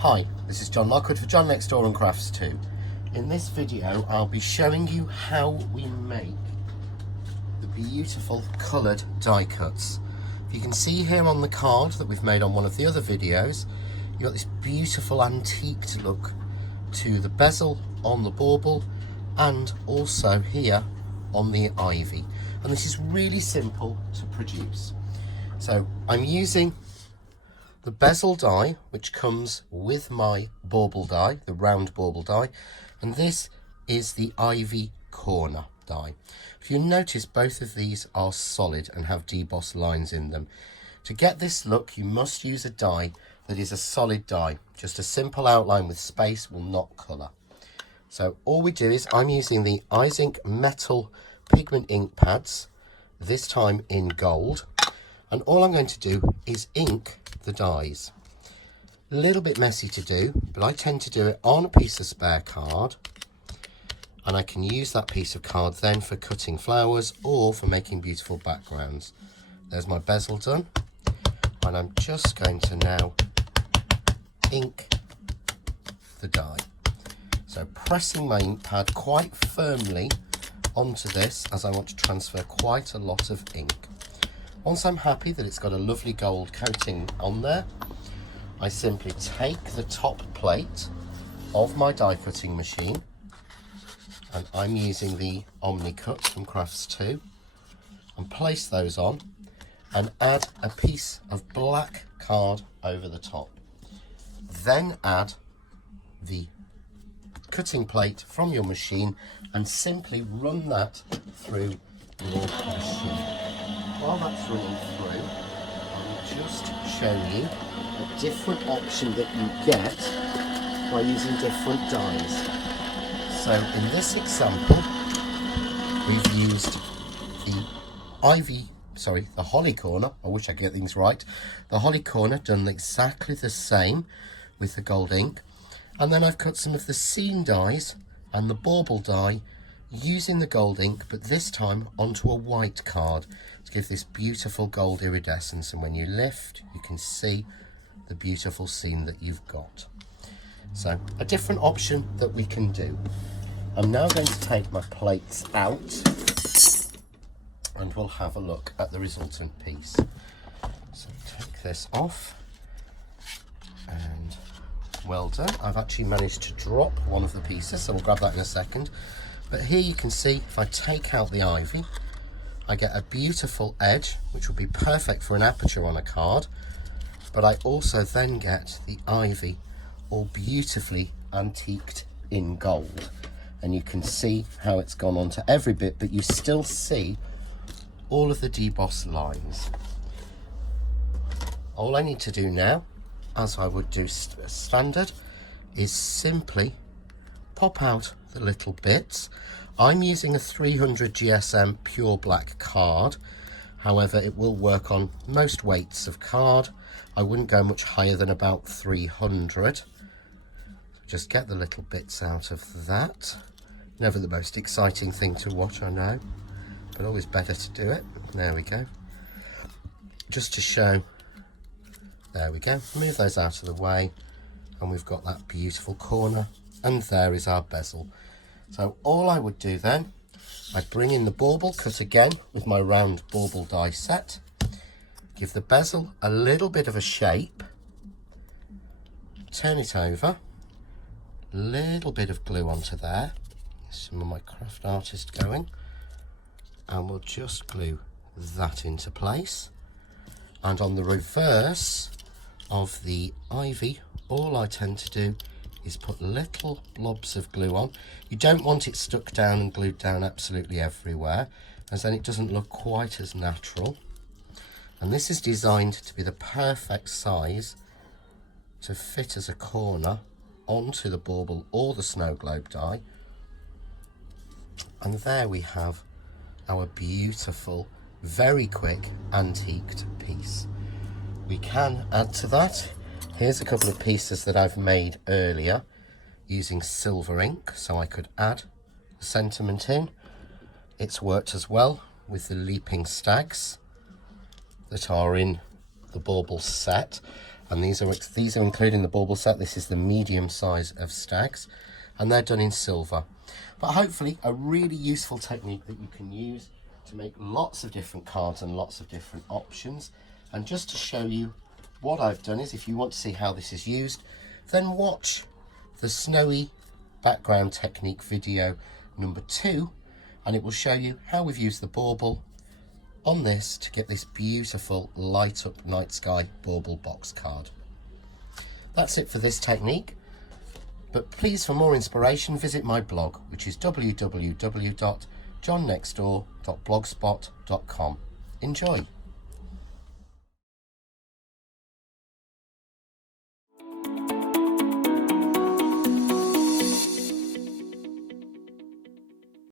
Hi, this is John Lockwood for John Next Door and Crafts 2. In this video I'll be showing you how we make the beautiful coloured die cuts. You can see here on the card that we've made on one of the other videos, you've got this beautiful antiqued look to the bezel on the bauble and also here on the ivy. And this is really simple to produce. So I'm using the bezel die, which comes with my bauble die, the round bauble die, and this is the ivy corner die. If you notice, both of these are solid and have debossed lines in them. To get this look, you must use a die that is a solid die. Just a simple outline with space will not colour. So all we do is, I'm using the Izink metal pigment ink pads, this time in gold, and all I'm going to do is ink the dies. A little bit messy to do, but I tend to do it on a piece of spare card, and I can use that piece of card then for cutting flowers or for making beautiful backgrounds. There's my bezel done, and I'm just going to now ink the die. So pressing my ink pad quite firmly onto this, as I want to transfer quite a lot of ink. Once I'm happy that it's got a lovely gold coating on there, I simply take the top plate of my die cutting machine, and I'm using the Omni Cut from Crafts 2, and place those on and add a piece of black card over the top. Then add the cutting plate from your machine and simply run that through your machine. While that's running through, I'll just show you a different option that you get by using different dies. So in this example, we've used the holly corner. I wish I could get things right. The holly corner done exactly the same with the gold ink. And then I've cut some of the scene dies and the bauble die using the gold ink, but this time onto a white card to give this beautiful gold iridescence, and when you lift you can see the beautiful scene that you've got. So a different option that we can do. I'm now going to take my plates out and we'll have a look at the resultant piece. So take this off, and well done. I've actually managed to drop one of the pieces, so we'll grab that in a second. But here you can see, if I take out the ivy, I get a beautiful edge, which will be perfect for an aperture on a card. But I also then get the ivy all beautifully antiqued in gold. And you can see how it's gone onto every bit, but you still see all of the debossed lines. All I need to do now, as I would do standard, is simply pop out the little bits. I'm using a 300 GSM pure black card, however it will work on most weights of card. I wouldn't go much higher than about 300. Just get the little bits out of that. Never the most exciting thing to watch, I know, but always better to do it. There we go. Just to show, there we go. Move those out of the way, and we've got that beautiful corner, and there is our bezel. So all I would do then, I'd bring in the bauble cut again with my round bauble die set, give the bezel a little bit of a shape, turn it over, little bit of glue onto there, some of my craft artist going, and we'll just glue that into place. And on the reverse of the ivy, all I tend to do is put little blobs of glue on. You don't want it stuck down and glued down absolutely everywhere, as then it doesn't look quite as natural. And this is designed to be the perfect size to fit as a corner onto the bauble or the snow globe die. And there we have our beautiful, very quick antiqued piece. We can add to that. Here's a couple of pieces that I've made earlier using silver ink, so I could add the sentiment in. It's worked as well with the leaping stags that are in the bauble set. And these are including the bauble set. This is the medium size of stags, and they're done in silver. But hopefully a really useful technique that you can use to make lots of different cards and lots of different options. And just to show you what I've done is, if you want to see how this is used, then watch the snowy background technique video number 2, and it will show you how we've used the bauble on this to get this beautiful light up night sky bauble box card. That's it for this technique, but please, for more inspiration, visit my blog, which is www.johnnextdoor.blogspot.com. Enjoy.